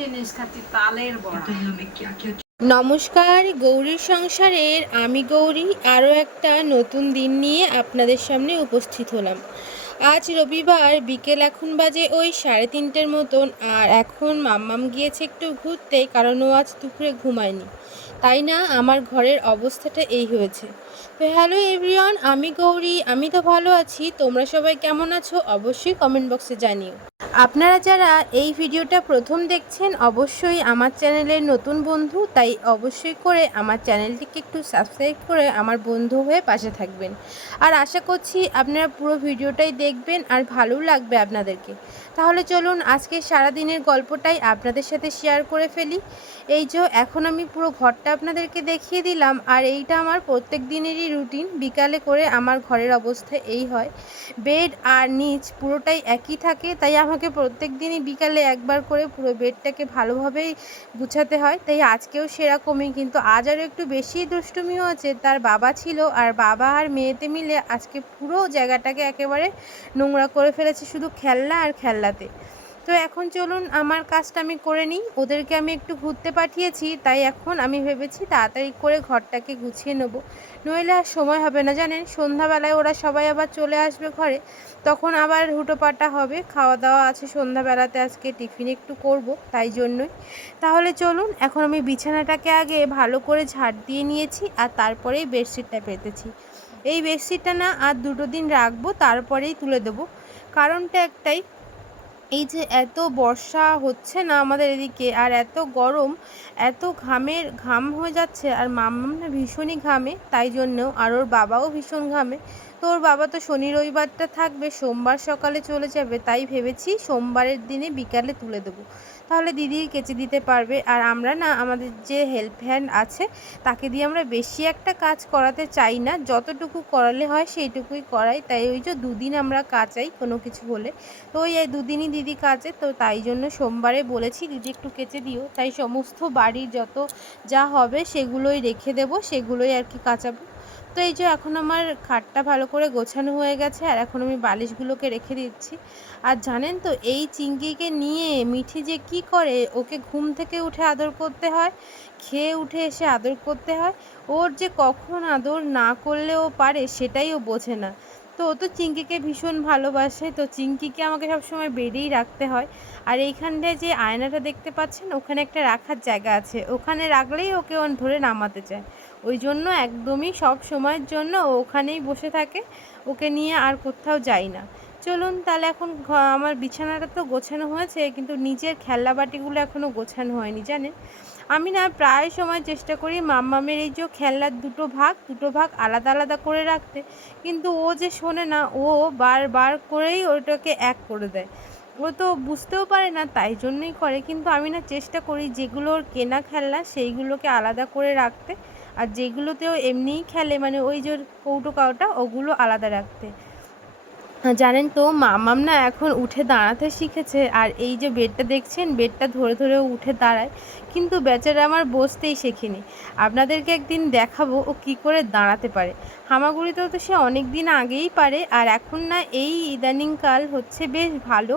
জিনিস খাচ্ছি, তালের বড়া। নমস্কার, গৌরীর সংসারের আমি গৌরী আরও একটা নতুন দিন নিয়ে আপনাদের সামনে উপস্থিত হলাম। আজ রবিবার, বিকেল এখন বাজে ওই 3:30 মতন। আর এখন মাম্মাম গিয়েছে একটু ঘুরতে, কারণ ও আজ দুপুরে ঘুমায়নি। তাই না আমার ঘরের অবস্থাটা এই হয়েছে। তো হ্যালো এভরিওয়ান, আমি গৌরী, আমি তো ভালো আছি। তোমরা সবাই কেমন আছো অবশ্যই কমেন্ট বক্সে জানিও। আপনারা যারা এই ভিডিওটা প্রথম দেখছেন অবশ্যই আমার চ্যানেলের নতুন বন্ধু, তাই অবশ্যই করে আমার চ্যানেলটিকে একটু সাবস্ক্রাইব করে আমার বন্ধু হয়ে পাশে থাকবেন। আর আশা করছি আপনারা পুরো ভিডিওটাই দেখবেন আর ভালোও লাগবে আপনাদেরকে। তাহলে চলুন আজকে সারাদিনের গল্পটাই আপনাদের সাথে শেয়ার করে ফেলি। এই যে এখন আমি পুরো ঘরটা আপনাদেরকে দেখিয়ে দিলাম, আর এইটা আমার প্রত্যেক দিনেরই রুটিন। বিকালে করে আমার ঘরের অবস্থা এই হয়, বেড আর নিচ পুরোটাই একই থাকে, তাই আমাকে প্রত্যেক দিনই বিকালে একবার করে পুরো বেডটাকে ভালোভাবেই গুছাতে হয়। তাই আজকেও সেরকমই, কিন্তু আজ আরও একটু বেশি দুষ্টুমি হয়েছে। তার বাবা ছিল, আর বাবা আর মেয়েতে মিলে আজকে পুরো জায়গাটাকে একেবারে নোংরা করে ফেলেছে, শুধু খেলনা আর খেলনাতে। তো এখন চলুন আমার কাজটা আমি করে নিই। ওদেরকে আমি একটু ঘুরতে পাঠিয়েছি, তাই এখন আমি ভেবেছি তাড়াতাড়ি করে ঘরটাকে গুছিয়ে নেব, নইলে আর সময় হবে না। জানেন, সন্ধ্যাবেলায় ওরা সবাই আবার চলে আসবে ঘরে, তখন আবার হুটোপাটা হবে। খাওয়া দাওয়া আছে সন্ধ্যাবেলাতে, আজকে টিফিন একটু করব, তাই জন্যই। তাহলে চলুন এখন আমি বিছানাটাকে আগে ভালো করে ঝাড় দিয়ে নিয়েছি, আর তারপরেই বেডশিটটা পেতেছি। এই বেডশিটটা না আর 2 দিন রাখবো, তারপরেই তুলে দেবো। কারণটা একটাই, এই যে এত বর্ষা হচ্ছে না আমাদের এদিকে, আর এত গরম, এত ঘাম হয়ে যাচ্ছে, আর মাম্মাম না ভীষণই ঘামে, তাই জন্যও। আর ওর বাবাও ভীষণ ঘামে। তো ওর বাবা তো শনি রবিবারটা থাকবে, সোমবার সকালে চলে যাবে, তাই ভেবেছি সোমবারের দিনে বিকালে তুলে দেবো, তাহলে দিদি কেচে দিতে পারবে। আর আমরা না, আমাদের যে হেল্প হ্যান্ড আছে তাকে দিয়ে আমরা বেশি একটা কাজ করাতে চাই না, যতটুকু করালে হয় সেইটুকুই করাই। তাই ওই যে 2 দিন আমরা কাচাই কোনো কিছু হলে, তো ওই 2 দিনই দিদি কাচে। তো তাই জন্য সোমবারে বলেছি দিদি একটু কেচে দিও, তাই সমস্ত বাড়ির যত যা হবে সেগুলোই রেখে দেবো, সেগুলোই আর কি কাচাবো। তো এই যে এখন আমার খাটটা ভালো করে গোছানো হয়ে গেছে, আর এখন আমি বালিশগুলোকে রেখে দিচ্ছি। আর জানেন তো, এই চিংকিকে নিয়ে মিঠি যে কি করে, ওকে ঘুম থেকে উঠে আদর করতে হয়, খেয়ে উঠে এসে আদর করতে হয়। ওর যে কখন আদর না করলে ও পারে সেটাই ও বোঝে না। তো ও তো চিংকিকে ভীষণ ভালোবাসে, তো চিংকিকে আমাকে সবসময় বেডেই রাখতে হয়। আর এইখানটায় যে আয়নাটা দেখতে পাচ্ছেন, ওখানে একটা রাখার জায়গা আছে, ওখানে রাখলেই ওকে ধরে নামাতে চায়। ওই জন্য একদমই সব সময়ের জন্য ও ওখানেই বসে থাকে, ওকে নিয়ে আর কোথাও যাই না। চলুন তাহলে এখন আমার বিছানাটা তো গোছানো হয়েছে, কিন্তু নিচের খেলনা বাটিগুলো এখনও গোছানো হয়নি। জানেন, আমি না প্রায় সময় চেষ্টা করি মাম্মামের এই যে খেলনার দুটো ভাগ আলাদা আলাদা করে রাখতে, কিন্তু ও যে শোনে না, ও বারবার করেই ওটাকে এক করে দেয়। ও তো বুঝতেও পারে না, তাই জন্যই করে। কিন্তু আমি না চেষ্টা করি যেগুলো ওর কেনা খেলনা সেইগুলোকে আলাদা করে রাখতে, আর যেগুলোতেও এমনিই খেলে, মানে ওই যে কৌটো কাউটা, ওগুলো আলাদা রাখতে। জানেন তো, মাম্মাম না এখন উঠে দাঁড়াতে শিখেছে। আর এই যে বেডটা দেখছেন, বেডটা ধরে ধরে উঠে দাঁড়ায়, কিন্তু বেচারা আমার বসতেই শেখেনি। আপনাদেরকে একদিন দেখাবো ও কি করে দাঁড়াতে পারে। হামাগুড়িতেও তো সে অনেক দিন আগেই পারে, আর এখন না এই ইদানিংকাল হচ্ছে বেশ ভালো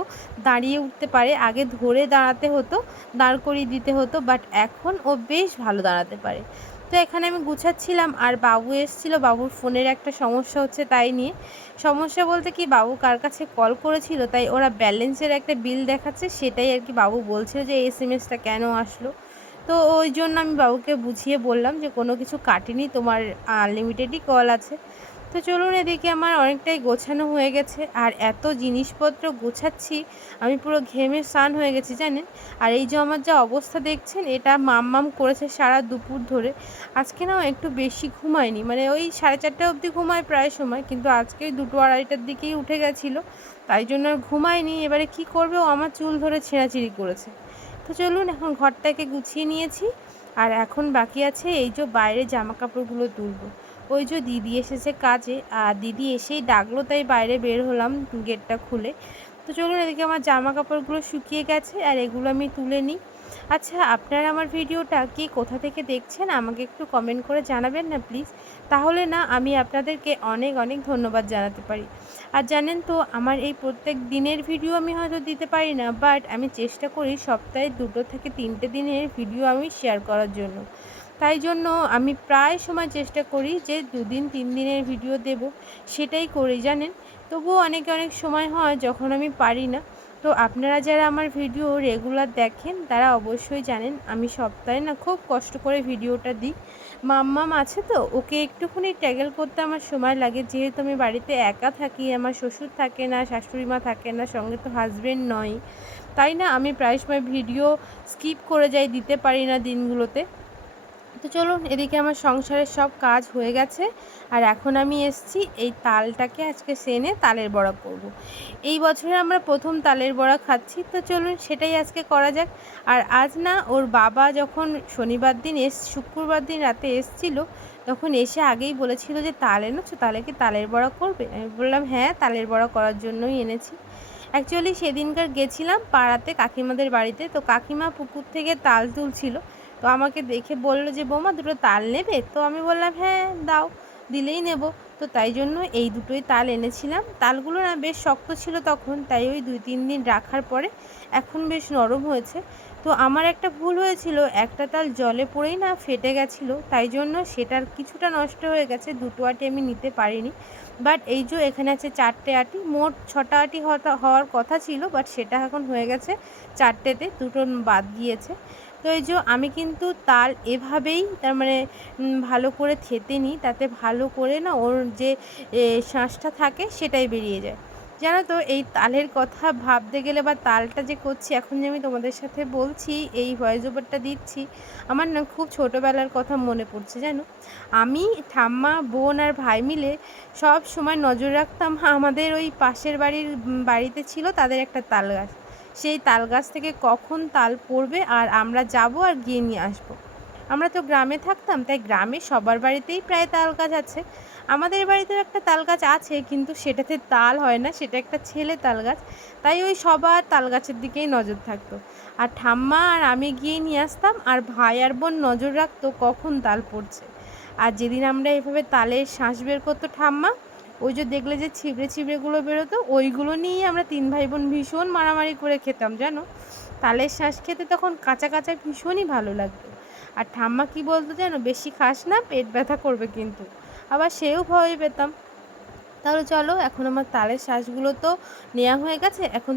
দাঁড়িয়ে উঠতে পারে। আগে ধরে দাঁড়াতে হতো, দাঁড় করিয়ে দিতে হতো, বাট এখন ও বেশ ভালো দাঁড়াতে পারে। তো এখানে আমি গুছাচ্ছিলাম, আর বাবু এসেছিলো, বাবুর ফোনের একটা সমস্যা হচ্ছে, তাই নিয়ে। সমস্যা বলতে কি, বাবু কার কাছে কল করেছিল, তাই ওরা ব্যালেন্সের একটা বিল দেখাচ্ছে, সেটাই আর কি বাবু বলছিল যে এসএমএসটা কেন আসলো। তো ওই জন্য আমি বাবুকে বুঝিয়ে বললাম যে কোনো কিছু কাটেনি, তোমার আনলিমিটেডই কল আছে। তো চলুন, এদিকে আমার অনেকটাই গোছানো হয়ে গেছে, আর এত জিনিসপত্র গোছাচ্ছি আমি পুরো ঘেমে স্নান হয়ে গেছি, জানেন। আর এই যে আমার যা অবস্থা দেখছেন, এটা মাম্মাম করেছে সারা দুপুর ধরে। আজকে না একটু বেশি ঘুমায়নি, মানে ওই 4:30 অবধি ঘুমায় প্রায় সময়, কিন্তু আজকে ওই 2-2:30টার দিকেই উঠে গেছিলো, তাই জন্য আর ঘুমায়নি। এবারে কি করবে, ও আমার চুল ধরে ছেঁড়াছিঁড়ি করেছে। তো চলুন এখন ঘরটাকে গুছিয়ে নিয়েছি, আর এখন বাকি আছে এই যে বাইরে জামা কাপড়গুলো তুলবো। ওই যে দিদি এসেছে কাজে, আর দিদি এসেই ডাকলো, তাই বাইরে বের হলাম গেটটা খুলে। তো চলুন, এদিকে আমার জামা কাপড়গুলো শুকিয়ে গেছে, আর এগুলো আমি তুলে নিই। আচ্ছা, আপনারা আমার ভিডিওটা কি কোথা থেকে দেখছেন আমাকে একটু কমেন্ট করে জানাবেন না প্লিজ। তাহলে না আমি আপনাদেরকে অনেক অনেক ধন্যবাদ জানাতে পারি। আর জানেন তো, আমার এই প্রত্যেক দিনের ভিডিও আমি হয়তো দিতে পারি না, বাট আমি চেষ্টা করি সপ্তাহে 2 থেকে 3টে দিনের ভিডিও আমি শেয়ার করার জন্য। তাই জন্য আমি প্রায় সময় চেষ্টা করি যে 2 দিন 3 দিনের ভিডিও দেব, সেটাই করি জানেন। তবুও অনেক সময় হয় যখন আমি পারি না। তো আপনারা যারা আমার ভিডিও রেগুলার দেখেন তারা অবশ্যই জানেন আমি সপ্তাহে না খুব কষ্ট করে ভিডিওটা দিই। মাম্মাম আছে তো, ওকে একটুখানি ট্যাকেল করতে আমার সময় লাগে, যেহেতু আমি বাড়িতে একা থাকি, আমার শ্বশুর থাকে না, শাশুড়ি মা থাকে না, সঙ্গে তো হাজব্যান্ড নয়। তাই না আমি প্রায় সময় ভিডিও স্কিপ করে যাই, দিতে পারি না দিনগুলোতে। তো চলুন, এদিকে আমার সংসারের সব কাজ হয়ে গেছে, আর এখন আমি এসছি এই তালটাকে আজকে সেনে তালের বড়া করব। এই বছরে আমরা প্রথম তালের বড়া খাচ্ছি, তো চলুন সেটাই আজকে করা যাক। আর আজ না ওর বাবা যখন শনিবার দিন শুক্রবার দিন রাতে এসছিল, তখন এসে আগেই বলেছিল যে তাল এনেছো, তাহলে কি তালের বড়া করবে? আমি বললাম হ্যাঁ, তালের বড়া করার জন্যই এনেছি। অ্যাকচুয়ালি সেদিনকার গেছিলাম পাড়াতে কাকিমাদের বাড়িতে, তো কাকিমা পুকুর থেকে তাল তুলছিল। তো আমাকে দেখে বলল যে বৌমা, 2টো তাল নেবে? তো আমি বললাম হ্যাঁ দাও, দিলেই নেব। তো তাই জন্য এই 2টোই তাল এনেছিলাম। তালগুলো না বেশ শক্ত ছিল তখন, তাই ওই 2-3 দিন রাখার পরে এখন বেশ নরম হয়েছে। তো আমার একটা ভুল হয়েছিল, একটা তাল জলে পড়েই না ফেটে গেছিলো, তাই জন্য সেটার কিছুটা নষ্ট হয়ে গেছে, 2টো আটি আমি নিতে পারিনি। বাট এই যে এখানে আছে 4টে আটি, মোট 6টা আটি হওয়ার কথা ছিল, বাট সেটা এখন হয়ে গেছে 4টেতে, 2টো বাদ গিয়েছে। তো এই যে আমি কিন্তু তাল এভাবেই তার মানে ভালো করে থেতে নিই, তাতে ভালো করে না ওর যে শাঁসটা থাকে সেটাই বেরিয়ে যায়। জানো তো, এই তালের কথা ভাবতে গেলে বা তালটা যে করছি এখন, যে আমি তোমাদের সাথে বলছি, এই ভয়েস ওভারটা দিচ্ছি, আমার না খুব ছোটোবেলার কথা মনে পড়ছে জানো। আমি, ঠাম্মা, বোন আর ভাই মিলে সব সময় নজর রাখতাম আমাদের ওই পাশের বাড়িতে ছিল তাদের একটা তাল গাছ। সেই তাল গাছ থেকে কখন তাল পড়বে আর আমরা যাব আর গিয়ে নিয়ে আসবো। আমরা তো গ্রামে থাকতাম, তাই গ্রামে সবার বাড়িতেই প্রায় তাল গাছ আছে। আমাদের বাড়িতেও একটা তাল গাছ আছে, কিন্তু সেটাতে তাল হয় না, সেটা একটা ছেলে তাল গাছ। তাই ওই সবার তাল গাছের দিকেই নজর থাকতো, আর ঠাম্মা আর আমি গিয়ে নিয়ে আসতাম, আর ভাই আর বোন নজর রাখতো কখন তাল পড়ছে। আর যেদিন আমরা এভাবে তালের শাঁস বের করতো ঠাম্মা, ওই যে দেখলে যে ছিবড়েগুলো বেরোতো, ওইগুলো নিয়েই আমরা 3 ভাই বোন ভীষণ মারামারি করে খেতাম জানো। তালের শাঁস খেতে তখন কাঁচা কাঁচা ভীষণই ভালো লাগতো। আর ঠাম্মা কি বলতো জানো, বেশি খাস না, পেট ব্যথা করবে কিন্তু। আবার সেও ভয় পেতাম। তাহলে চলো, এখন আমার তালের শাঁসগুলো তো নেওয়া হয়ে গেছে, এখন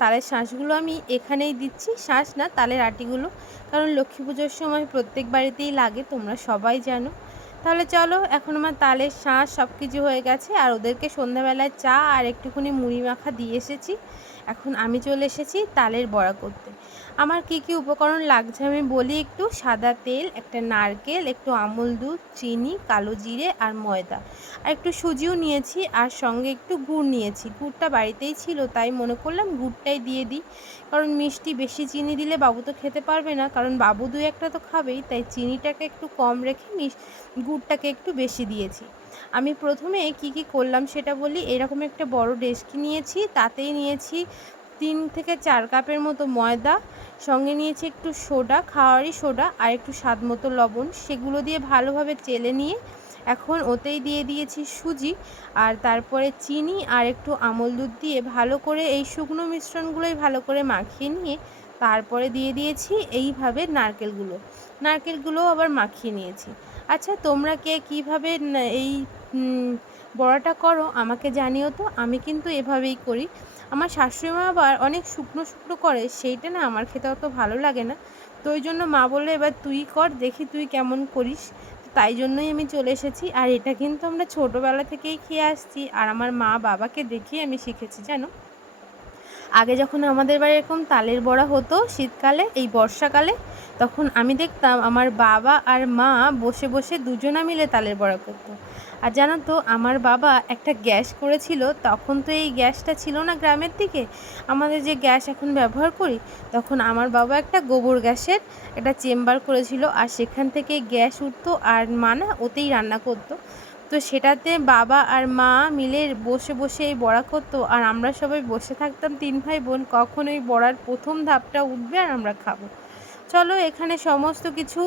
তালের শাঁসগুলো আমি এখানেই দিচ্ছি, শাঁস না তালের আটিগুলো, কারণ লক্ষ্মী পুজোর সময় প্রত্যেক বাড়িতেই লাগে, তোমরা সবাই জানো। তাহলে চলো, এখন আমার তালের শাঁস সব কিছু হয়ে গেছে, আর ওদেরকে সন্ধ্যাবেলায় চা আর একটুখানি মুড়ি মাখা দিয়ে এসেছি। এখন আমি চলে এসেছি তালের বড়া করতে। আমার কি কি উপকরণ লাগছে আমি বলি একটু। সাদা তেল, একটা নারকেল, একটু আমুল দুধ, চিনি, কালো জিরে আর ময়দা, আর একটু সুজিও নিয়েছি, আর সঙ্গে একটু গুড় নিয়েছি। গুড়টা বাড়িতেই ছিল, তাই মনে করলাম গুড়টাই দিয়ে দিই, কারণ মিষ্টি বেশি চিনি দিলে বাবু তো খেতে পারবে না, কারণ বাবু 2-1টা তো খাবেই, তাই চিনিটাকে একটু কম রেখে গুড়টাকে একটু বেশি দিয়েছি। আমি প্রথমে কি করলাম সেটা বলি। এরকম একটা বড় ডেচকি নিয়েছি, তাতেই নিয়েছি 3 থেকে 4 কাপের মতো ময়দা, সঙ্গে নিয়েছি একটু সোডা, খাওয়ারই সোডা, আর একটু স্বাদ মতো লবণ। সেগুলো দিয়ে ভালোভাবে চেলে নিয়ে এখন ওতেই দিয়ে দিয়েছি সুজি, আর তারপরে চিনি আর একটু আমল দুধ দিয়ে ভালো করে এই শুকনো মিশ্রণগুলোই ভালো করে মাখিয়ে নিয়ে তারপরে দিয়ে দিয়েছি এইভাবে নারকেলগুলো আবার মাখিয়ে নিয়েছি। আচ্ছা, তোমরা কে কীভাবে এই বড়াটা করো আমাকে জানিও তো। আমি কিন্তু এভাবেই করি। আমার শাশুড়ি মা আবার অনেক শুকনো করে, সেইটা না আমার খেতে অত ভালো লাগে না। তো ওই জন্য মা বললো এবার তুই কর, দেখি তুই কেমন করিস। তাই জন্যই আমি চলে এসেছি। আর এটা কিন্তু আমরা ছোটোবেলা থেকেই খেয়ে আসছি, আর আমার মা বাবাকে দেখেই আমি শিখেছি জানো। আগে যখন আমাদের বাড়ি এরকম তালের বড়া হতো শীতকালে, এই বর্ষাকালে, তখন আমি দেখতাম আমার বাবা আর মা বসে বসে দুজনা মিলে তালের বড়া করতো। আর জানো তো, আমার বাবা একটা গ্যাস করেছিল, তখন তো এই গ্যাসটা ছিল না গ্রামের দিকে, আমাদের যে গ্যাস এখন ব্যবহার করি, তখন আমার বাবা একটা গোবর গ্যাসের একটা চেম্বার করেছিল, আর সেখান থেকে গ্যাস উঠতো, আর মা না ওতেই রান্না করতো। তো সেটাতে বাবা আর মা মিলে বসে বসে এই বড়া করতো, আর আমরা সবাই বসে থাকতাম 3 ভাই বোন, কখন ওই বড়ার প্রথম ধাপটা উঠবে আর আমরা খাবো। চলো এখানে সমস্ত কিছু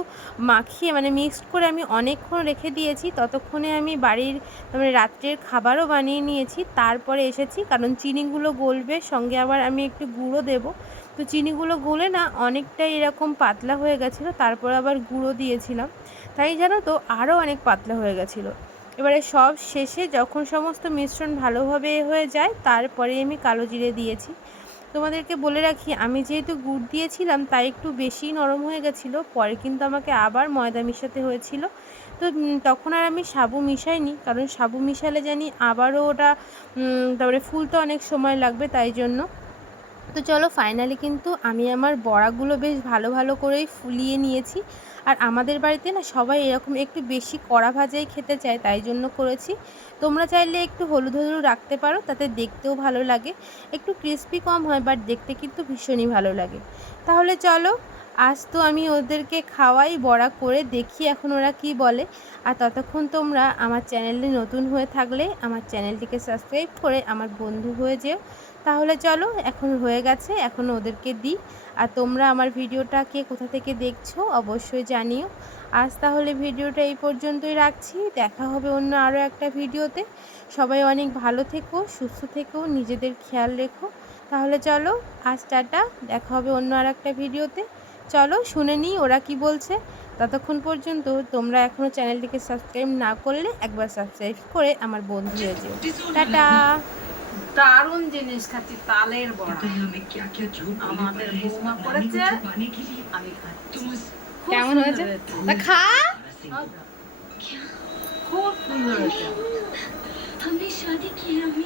মাখিয়ে মানে মিক্সড করে আমি অনেকক্ষণ রেখে দিয়েছি। ততক্ষণে আমি বাড়ির মানে রাত্রের খাবারও বানিয়ে নিয়েছি। তারপরে এসেছি কারণ চিনিগুলো গলবে, সঙ্গে আবার আমি একটু গুঁড়ো দেব। তো চিনিগুলো গলে না অনেকটাই এরকম পাতলা হয়ে গেছিলো, তারপরে আবার গুঁড়ো দিয়েছিলাম, তাই জানো তো আরও অনেক পাতলা হয়ে গেছিলো। এবারে সব শেষে যখন সমস্ত মিশ্রণ ভালোভাবে হয়ে যায় তারপরে আমি কালো জিরে দিয়েছি। তোমাদেরকে বলে রাখি, আমি যেহেতু গুড় দিয়েছিলাম তাই একটু বেশি নরম হয়ে গেছিলো, পরে কিন্তু আমাকে আবার ময়দা মেশাতে হয়েছিল। তো তখন আর আমি সাবু মিশাইনি, কারণ সাবু মিশালে জানি আবারও ওটা তারপরে ফুলতে অনেক সময় লাগবে, তাই জন্য। তো চলো ফাইনালি কিন্তু আমি আমার বড়াগুলো বেশ ভালো ভালো করেই ফুলিয়ে নিয়েছি। আর আমাদের বাড়িতে না সবাই এরকম একটু বেশি কড়া ভাজাই খেতে চায়, তাই জন্য করেছি। তোমরা চাইলে একটু হলুদ হলুদ রাখতে পারো, তাতে দেখতেও ভালো লাগে। একটু ক্রিস্পি কম হয়, বাট দেখতে কিন্তু ভীষণই ভালো লাগে। তাহলে চলো আজ তো আমি ওদেরকে খাওয়াই, বড়া করে দেখি এখন ওরা কি বলে। আর ততক্ষণ তোমরা আমার চ্যানেলে নতুন হয়ে থাকলে আমার চ্যানেলটিকে সাবস্ক্রাইব করে আমার বন্ধু হয়ে যেও। তাহলে চলো এখন হয়ে গেছে, এখন ওদেরকে দিই। আর তোমরা আমার ভিডিওটা কে কোথা থেকে দেখছো অবশ্যই জানিও। আজ তাহলে ভিডিওটা এই পর্যন্তই রাখছি, দেখা হবে অন্য আরও একটা ভিডিওতে। সবাই অনেক ভালো থেকো, সুস্থ থেকো, নিজেদের খেয়াল রেখো। তাহলে চলো আজ টাটা, দেখা হবে অন্য আর একটা ভিডিওতে। চলো শুনে নিই ওরা কি বলছে। ততক্ষণ পর্যন্ত তোমরা এখনও চ্যানেলটিকে সাবস্ক্রাইব না করলে একবার সাবস্ক্রাইব করে আমার বন্ধু হয়ে যেও। টাটা। দারুণ জিনিস খাচ্ছি, তালের বড়া। আমাদের বৌমা করেছে, আমি খাচ্ছি। খুব কেমন সুন্দর হয়েছে? হয়েছে। তা খা। খুব সুন্দর হয়েছে। हमने शादी की है अम्मी।